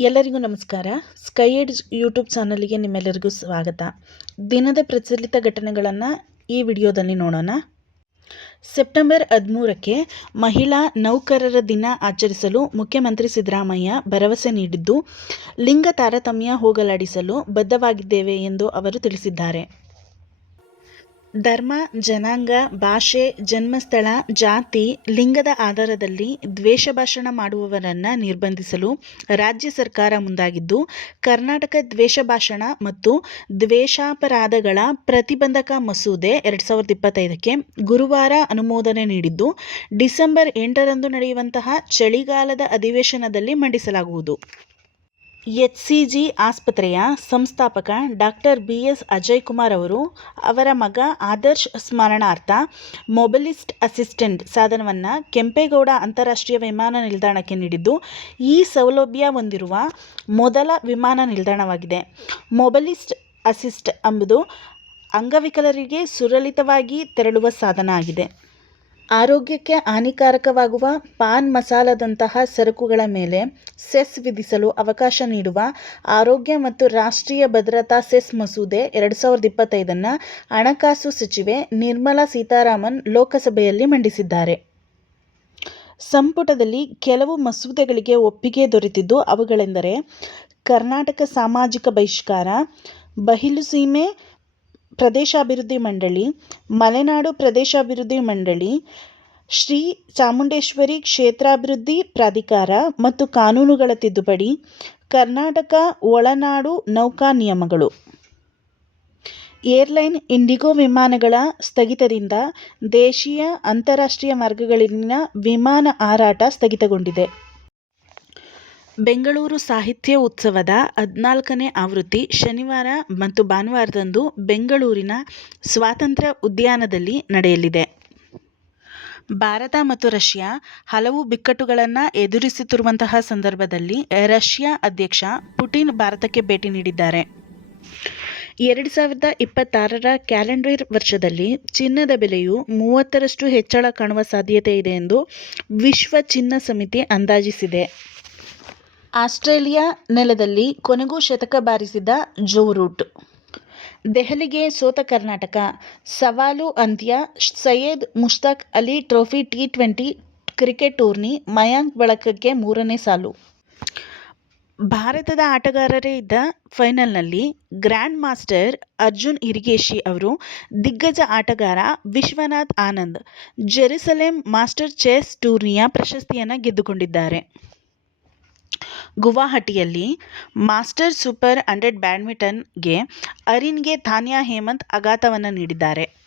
ಎಲ್ಲರಿಗೂ ನಮಸ್ಕಾರ. Sky edge YouTube ಚಾನಲ್ಗೆ ನಿಮ್ಮೆಲ್ಲರಿಗೂ ಸ್ವಾಗತ. ದಿನದ ಪ್ರಚಲಿತ ಘಟನೆಗಳನ್ನು ಈ ವಿಡಿಯೋದಲ್ಲಿ ನೋಡೋಣ. ಸೆಪ್ಟೆಂಬರ್ ಹದಿಮೂರಕ್ಕೆ ಮಹಿಳಾ ನೌಕರರ ದಿನ ಆಚರಿಸಲು ಮುಖ್ಯಮಂತ್ರಿ ಸಿದ್ದರಾಮಯ್ಯ ಭರವಸೆ ನೀಡಿದ್ದು, ಲಿಂಗ ತಾರತಮ್ಯ ಹೋಗಲಾಡಿಸಲು ಬದ್ಧವಾಗಿದ್ದೇವೆ ಎಂದು ಅವರು ತಿಳಿಸಿದ್ದಾರೆ. ಧರ್ಮ, ಜನಾಂಗ, ಭಾಷೆ, ಜನ್ಮಸ್ಥಳ, ಜಾತಿ, ಲಿಂಗದ ಆಧಾರದಲ್ಲಿ ದ್ವೇಷ ಭಾಷಣ ಮಾಡುವವರನ್ನು ನಿರ್ಬಂಧಿಸಲು ರಾಜ್ಯ ಸರ್ಕಾರ ಮುಂದಾಗಿದ್ದು, ಕರ್ನಾಟಕ ದ್ವೇಷ ಭಾಷಣ ಮತ್ತು ದ್ವೇಷಾಪರಾಧಗಳ ಪ್ರತಿಬಂಧಕ ಮಸೂದೆ ಎರಡು ಸಾವಿರದ ಇಪ್ಪತ್ತೈದಕ್ಕೆ ಗುರುವಾರ ಅನುಮೋದನೆ ನೀಡಿದ್ದು, ಡಿಸೆಂಬರ್ ಎಂಟರಂದು ನಡೆಯುವಂತಹ ಚಳಿಗಾಲದ ಅಧಿವೇಶನದಲ್ಲಿ ಮಂಡಿಸಲಾಗುವುದು. ಎಚ್ಸಿಜಿ ಆಸ್ಪತ್ರೆಯ ಸಂಸ್ಥಾಪಕ doctor B S Ajay Kumar ಅವರು ಅವರ ಮಗ ಆದರ್ಶ್ ಸ್ಮರಣಾರ್ಥ ಮೊಬಲಿಸ್ಟ್ ಅಸಿಸ್ಟೆಂಟ್ ಸಾಧನವನ್ನು ಕೆಂಪೇಗೌಡ ಅಂತಾರಾಷ್ಟ್ರೀಯ ವಿಮಾನ ನಿಲ್ದಾಣಕ್ಕೆ ನೀಡಿದ್ದು, ಈ ಸೌಲಭ್ಯ ಹೊಂದಿರುವ ಮೊದಲ ವಿಮಾನ ನಿಲ್ದಾಣವಾಗಿದೆ. ಮೊಬಲಿಸ್ಟ್ ಅಸಿಸ್ಟ್ ಎಂಬುದು ಅಂಗವಿಕಲರಿಗೆ ಸುರಳಿತವಾಗಿ ತೆರಳುವ ಸಾಧನ ಆಗಿದೆ. ಆರೋಗ್ಯಕ್ಕೆ ಹಾನಿಕಾರಕವಾಗುವ ಪಾನ್ ಮಸಾಲದಂತಹ ಸರಕುಗಳ ಮೇಲೆ ಸೆಸ್ ವಿಧಿಸಲು ಅವಕಾಶ ನೀಡುವ ಆರೋಗ್ಯ ಮತ್ತು ರಾಷ್ಟ್ರೀಯ ಭದ್ರತಾ ಸೆಸ್ ಮಸೂದೆ ಎರಡು ಸಾವಿರದ ಇಪ್ಪತ್ತೈದನ್ನು ಹಣಕಾಸು ಸಚಿವೆ ನಿರ್ಮಲಾ ಸೀತಾರಾಮನ್ ಲೋಕಸಭೆಯಲ್ಲಿ ಮಂಡಿಸಿದ್ದಾರೆ. ಸಂಪುಟದಲ್ಲಿ ಕೆಲವು ಮಸೂದೆಗಳಿಗೆ ಒಪ್ಪಿಗೆ ದೊರೆತಿದ್ದು ಅವುಗಳೆಂದರೆ ಕರ್ನಾಟಕ ಸಾಮಾಜಿಕ ಬಹಿಷ್ಕಾರ ಬಹಿಲುಸೀಮೆ ಪ್ರದೇಶಾಭಿವೃದ್ಧಿ ಮಂಡಳಿ, ಮಲೆನಾಡು ಪ್ರದೇಶಾಭಿವೃದ್ಧಿ ಮಂಡಳಿ, ಶ್ರೀ ಚಾಮುಂಡೇಶ್ವರಿ ಕ್ಷೇತ್ರಾಭಿವೃದ್ಧಿ ಪ್ರಾಧಿಕಾರ ಮತ್ತು ಕಾನೂನುಗಳ ತಿದ್ದುಪಡಿ, ಕರ್ನಾಟಕ ಒಳನಾಡು ನೌಕಾ ನಿಯಮಗಳು. ಏರ್ಲೈನ್ ಇಂಡಿಗೋ ವಿಮಾನಗಳ ಸ್ಥಗಿತದಿಂದ ದೇಶೀಯ ಅಂತಾರಾಷ್ಟ್ರೀಯ ಮಾರ್ಗಗಳಲ್ಲಿನ ವಿಮಾನ ಹಾರಾಟ ಸ್ಥಗಿತಗೊಂಡಿದೆ. ಬೆಂಗಳೂರು ಸಾಹಿತ್ಯ ಉತ್ಸವದ ಹದಿನಾಲ್ಕನೇ ಆವೃತ್ತಿ ಶನಿವಾರ ಮತ್ತು ಭಾನುವಾರದಂದು ಬೆಂಗಳೂರಿನ ಸ್ವಾತಂತ್ರ್ಯ ಉದ್ಯಾನದಲ್ಲಿ ನಡೆಯಲಿದೆ. ಭಾರತ ಮತ್ತು ರಷ್ಯಾ ಹಲವು ಬಿಕ್ಕಟ್ಟುಗಳನ್ನು ಎದುರಿಸುತ್ತಿರುವಂತಹ ಸಂದರ್ಭದಲ್ಲಿ ರಷ್ಯಾ ಅಧ್ಯಕ್ಷ ಪುಟಿನ್ ಭಾರತಕ್ಕೆ ಭೇಟಿ ನೀಡಿದ್ದಾರೆ. ಎರಡು ಸಾವಿರದ ಇಪ್ಪತ್ತಾರರ ಕ್ಯಾಲೆಂಡರ್ ವರ್ಷದಲ್ಲಿ ಚಿನ್ನದ ಬೆಲೆಯು ಮೂವತ್ತರಷ್ಟು ಹೆಚ್ಚಳ ಕಾಣುವ ಸಾಧ್ಯತೆ ಇದೆ ಎಂದು ವಿಶ್ವ ಚಿನ್ನ ಸಮಿತಿ ಅಂದಾಜಿಸಿದೆ. ಆಸ್ಟ್ರೇಲಿಯಾ ನೆಲದಲ್ಲಿ ಕೊನೆಗೂ ಶತಕ ಬಾರಿಸಿದ ಜೋ ರೂಟ್. ದೆಹಲಿಗೆ ಸೋತ ಕರ್ನಾಟಕ, ಸವಾಲು ಅಂತ್ಯ Syed Mushtaq Ali trophy T twenty cricket tourney Mayank ಬಳಕಕ್ಕೆ ಮೂರನೇ ಸಾಲು. ಭಾರತದ ಆಟಗಾರರೇ ಇದ್ದ ಫೈನಲ್ನಲ್ಲಿ ಗ್ರ್ಯಾಂಡ್ ಮಾಸ್ಟರ್ ಅರ್ಜುನ್ ಇರಿಗೇಶಿ ಅವರು ದಿಗ್ಗಜ ಆಟಗಾರ Vishwanath Anand Jerusalem master chess ಟೂರ್ನಿಯ ಪ್ರಶಸ್ತಿಯನ್ನು ಗೆದ್ದುಕೊಂಡಿದ್ದಾರೆ. ಗುವಾಹಟಿಯಲ್ಲಿ ಮಾಸ್ಟರ್ ಸೂಪರ್ ಹಂಡ್ರೆಡ್ ಬ್ಯಾಡ್ಮಿಂಟನ್ಗೆ ಅರಿನ್ಗೆ ತಾನ್ಯಾ ಹೇಮಂತ್ ಆಘಾತವನ್ನು ನೀಡಿದ್ದಾರೆ.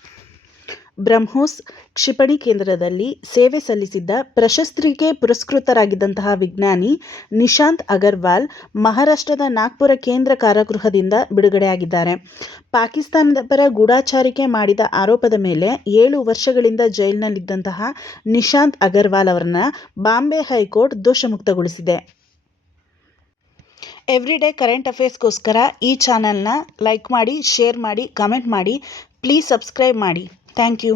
ಬ್ರಹ್ಮೋಸ್ ಕ್ಷಿಪಣಿ ಕೇಂದ್ರದಲ್ಲಿ ಸೇವೆ ಸಲ್ಲಿಸಿದ್ದ ಪ್ರಶಸ್ತಿಗೆ ಪುರಸ್ಕೃತರಾಗಿದ್ದಂತಹ ವಿಜ್ಞಾನಿ ನಿಶಾಂತ್ ಅಗರ್ವಾಲ್ ಮಹಾರಾಷ್ಟ್ರದ ನಾಗ್ಪುರ ಕೇಂದ್ರ ಕಾರಾಗೃಹದಿಂದ ಬಿಡುಗಡೆಯಾಗಿದ್ದಾರೆ. ಪಾಕಿಸ್ತಾನದ ಪರ ಗೂಢಾಚಾರಿಕೆ ಮಾಡಿದ ಆರೋಪದ ಮೇಲೆ ಏಳು ವರ್ಷಗಳಿಂದ ಜೈಲಿನಲ್ಲಿದ್ದಂತಹ ನಿಶಾಂತ್ ಅಗರ್ವಾಲ್ ಅವರನ್ನು ಬಾಂಬೆ ಹೈಕೋರ್ಟ್ ದೋಷಮುಕ್ತಗೊಳಿಸಿದೆ. ಎವ್ರಿಡೇ ಕರೆಂಟ್ ಅಫೇರ್ಸ್ಗೋಸ್ಕರ ಈ ಚಾನಲ್ನ ಲೈಕ್ ಮಾಡಿ ಶೇರ್ ಮಾಡಿ ಕಮೆಂಟ್ ಮಾಡಿ ಪ್ಲೀಸ್ ಸಬ್ಸ್ಕ್ರೈಬ್ ಮಾಡಿ. Thank you